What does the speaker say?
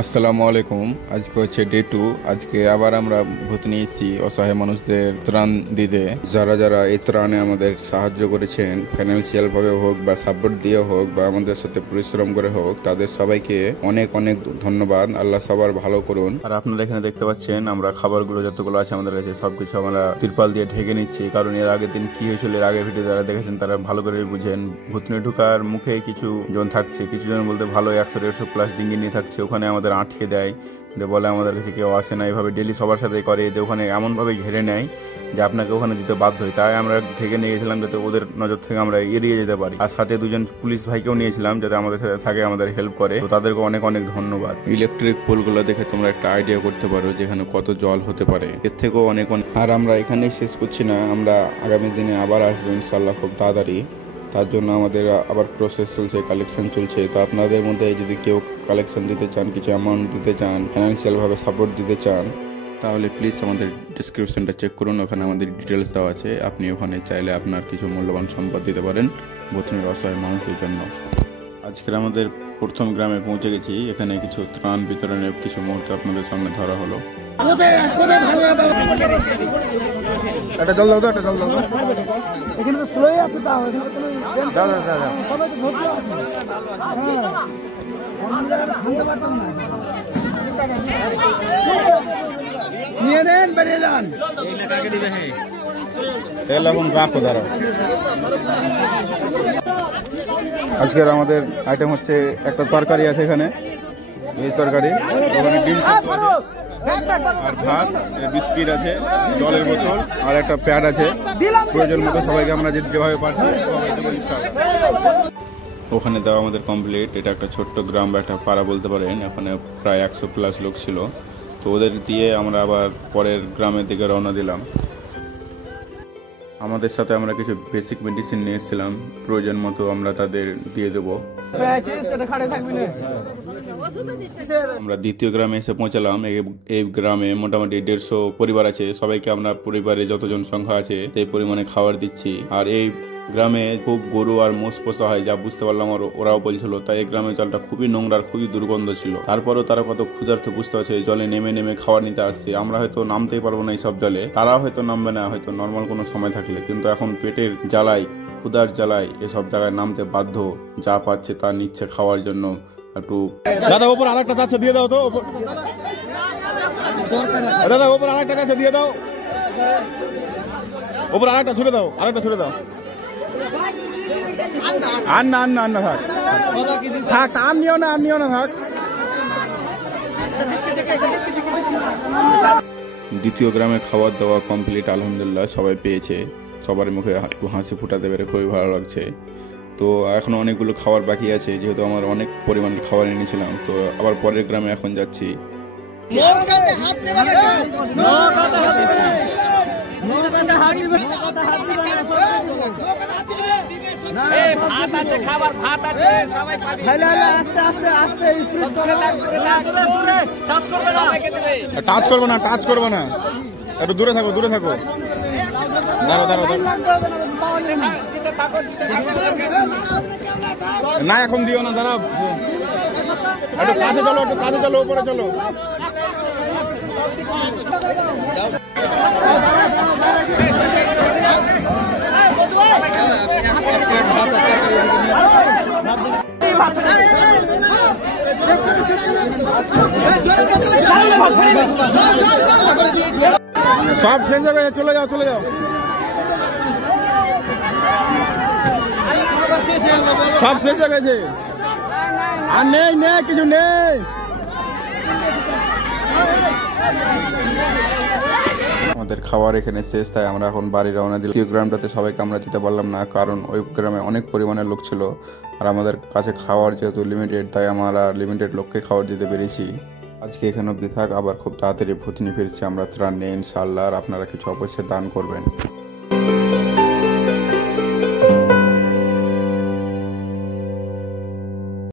আসসালামু আলাইকুম। আজকে হচ্ছে ডে 2। আজকে আবার আমরা ভূতনি এসেছি অসহায় মানুষদের ত্রাণ দিতে। যারা যারা এই ত্রাণে আমাদের সাহায্য করেছেন, ফাইন্যান্সিয়াল ভাবে হোক বা সাপোর্ট দিয়ে হোক বা আমাদের সাথে পরিশ্রম করে হোক, তাদের সবাইকে অনেক অনেক ধন্যবাদ। আল্লাহ সবার ভালো করুন। আর আপনারা এখানে দেখতে পাচ্ছেন আমরা খাবারগুলো যতগুলো আছে আমাদের কাছে সবকিছু আমরা তিরপাল দিয়ে ঢেকে নিচ্ছি, কারণ এর আগের দিন কি হয়েছিল, এর আগের ভিডিও যারা দেখেছেন তারা ভালো করে বুঝেন। ভূতনি ঢুকার মুখে কিছু জন থাকছে, কিছু জন বলতে ভালো 100-150 প্লাস ডিঙ্গি নিয়ে থাকছে, ওখানে আমাদের আটকে দেয়, বলে আমাদের কাছে কেউ আসে না। এইভাবে ডেলি সবার সাথে করে, ওখানে এমনভাবে ঘেরে নেয় যে আপনাকে ওখানে যেতে বাধ্য হয়। তাই আমরা ঢেকে নিয়ে গেছিলাম যাতে ওদের নজর থেকে আমরা এড়িয়ে যেতে পারি। আর সাথে দুজন পুলিশ ভাইকেও নিয়েছিলাম যাতে আমাদের সাথে থাকে, আমাদের হেল্প করে। তো তাদেরকে অনেক অনেক ধন্যবাদ। ইলেকট্রিক পোলগুলো দেখে তোমরা একটা আইডিয়া করতে পারো যেখানে কত জল হতে পারে, এর থেকেও অনেক অনেক। আর আমরা এখানেই শেষ করছি না, আমরা আগামী দিনে আবার আসবো ইনশাল্লাহ খুব তাড়াতাড়ি। তার জন্য আমাদের আবার প্রসেস চলছে, কালেকশন চলছে। তো আপনাদের মধ্যে যদি কেউ কালেকশন দিতে চান, কিছু অ্যামাউন্ট দিতে চান, ফাইন্যান্সিয়ালভাবে সাপোর্ট দিতে চান, তাহলে প্লিজ আমাদের ডিসক্রিপশনটা চেক করুন, ওখানে আমাদের ডিটেলস দেওয়া আছে। আপনি ওখানে চাইলে আপনার কিছু মূল্যবান সম্পদ দিতে পারেন ভূতনির অসহায় মানুষদের জন্য। আজকের আমাদের প্রথম গ্রামে পৌঁছে গেছি। এখানে কিছু ত্রাণ বিতরণের কিছু মুহূর্ত আপনাদের সামনে ধরা হলো। একটা জল দাও তো, একটা জল দাও। এখানে তো স্লোই আছে, তাও এখানে কোনো দাও দাও দাও দাও। সবাই তো ভোট দেওয়া আছে। নিয়ে নেন, বেরিয়ে যান। এখন রাখো, দাঁড়াও। আজকের আমাদের আইটেম হচ্ছে একটা তরকারি আছে, এখানে ভেজ তরকারি, ওখানে ডিম আর ভাত, বিস্কিট আছে, জলের বোতল আর একটা প্যাড আছে। প্রয়োজন মতো সবাইকে আমরা যেভাবে পাচ্ছি ওখানে দেওয়া আমাদের কমপ্লিট। এটা একটা ছোট্ট গ্রাম বা একটা পাড়া বলতে পারেন। এখানে প্রায় 100 প্লাস লোক ছিল। তো ওদের দিয়ে আমরা আবার পরের গ্রামের দিকে রওনা দিলাম। আমাদের সাথে আমরা কিছু বেসিক মেডিসিন নিয়ে এসেছিলাম, প্রয়োজন মতো আমরা তাদের দিয়ে দেবো। আমরা দ্বিতীয় গ্রামে এসে পৌঁছালাম। এই গ্রামে মোটামুটি 150 পরিবার আছে। সবাইকে আমরা পরিবারে যতজন সংখ্যা আছে সেই পরিমাণে খাবার দিচ্ছি। আর এই গ্রামে খুব গরু আর মোষ পোষা হয়, যা বুঝতে পারলাম আর ওরাও বলছিল। তাই এই গ্রামের জলটা খুবই নোংরা, খুবই দুর্গন্ধ ছিল। তারপরেও তারা কত ক্ষুধার্ত বুঝতে পারছে, জলে নেমে নেমে খাবার নিতে আসছে। আমরা হয়তো নামতেই পারবো না এইসব জলে, তারাও হয়তো নামবে না, হয়তো নর্মাল কোনো সময় থাকলে। কিন্তু এখন পেটের জ্বালায়, ক্ষুধার জ্বালায় এসব জায়গায় নামতে বাধ্য। যা পাচ্ছে তা নিচ্ছে খাওয়ার জন্য। একটু দাদা ওপর আরেকটা চাচ্ছ দিয়ে দাও তো, দাদা ওপর আরেকটা চাচ্ছ দিয়ে দাও, ওপর আরেকটা ছুড়ে দাও, আরেকটা ছুড়ে দাও। আর না আর না আর না, থাক থাক, আর নিও না, আর নিও না, থাক। দ্বিতীয় গ্রামে খাবার দাওয়া কমপ্লিট, আলহামদুলিল্লাহ সবাই পেয়েছে। সবার মুখে একটু হাসি ফুটাতে পেরে খুবই ভালো লাগছে। তো এখনো অনেকগুলো খাবার বাকি আছে, যেহেতু আমার অনেক পরিমাণের খাবার এনেছিলাম। তো আবার পরের গ্রামে এখন যাচ্ছি। ভাত আছে, খাবার ভাত আছে, সবাই পাবি। আস্তে আস্তে আস্তে স্পিড করে, দূরে টাচ করবে না, টাচ করবে না, টাচ করবে না, একটু দূরে থাকো, দূরে থাকো। দাঁড়াও দাঁড়াও না, এখন দিও না, দাঁড়াও। একটু কাছে চলো, একটু কাছে চলো, উপরে চলো। সব শেষ হয়ে গেছে, চলে যাও, চলে যাও। সব শেষ হয়ে গেছে, আর নেই, নেই কিছু নেই। আমাদের খাবার এখানে শেষ, তাই আমরা এখন বাড়ি রওনা দিলাম। দ্বিতীয় গ্রামটাতে সবাইকে আমরা দিতে পারলাম না, কারণ ওই গ্রামে অনেক পরিমাণের লোক ছিল। আর আমাদের কাছে খাওয়ার যেহেতু লিমিটেড, তাই আমরা লিমিটেড লোককে খাবার দিতে পেরেছি। আজকে এখানে অবধি থাক, আবার খুব তাড়াতাড়ি ভূতনি ফিরছি আমরা ত্রাণ নিয়ে ইনশাআল্লাহ। আর আপনারা কিছু অবশ্যই দান করবেন।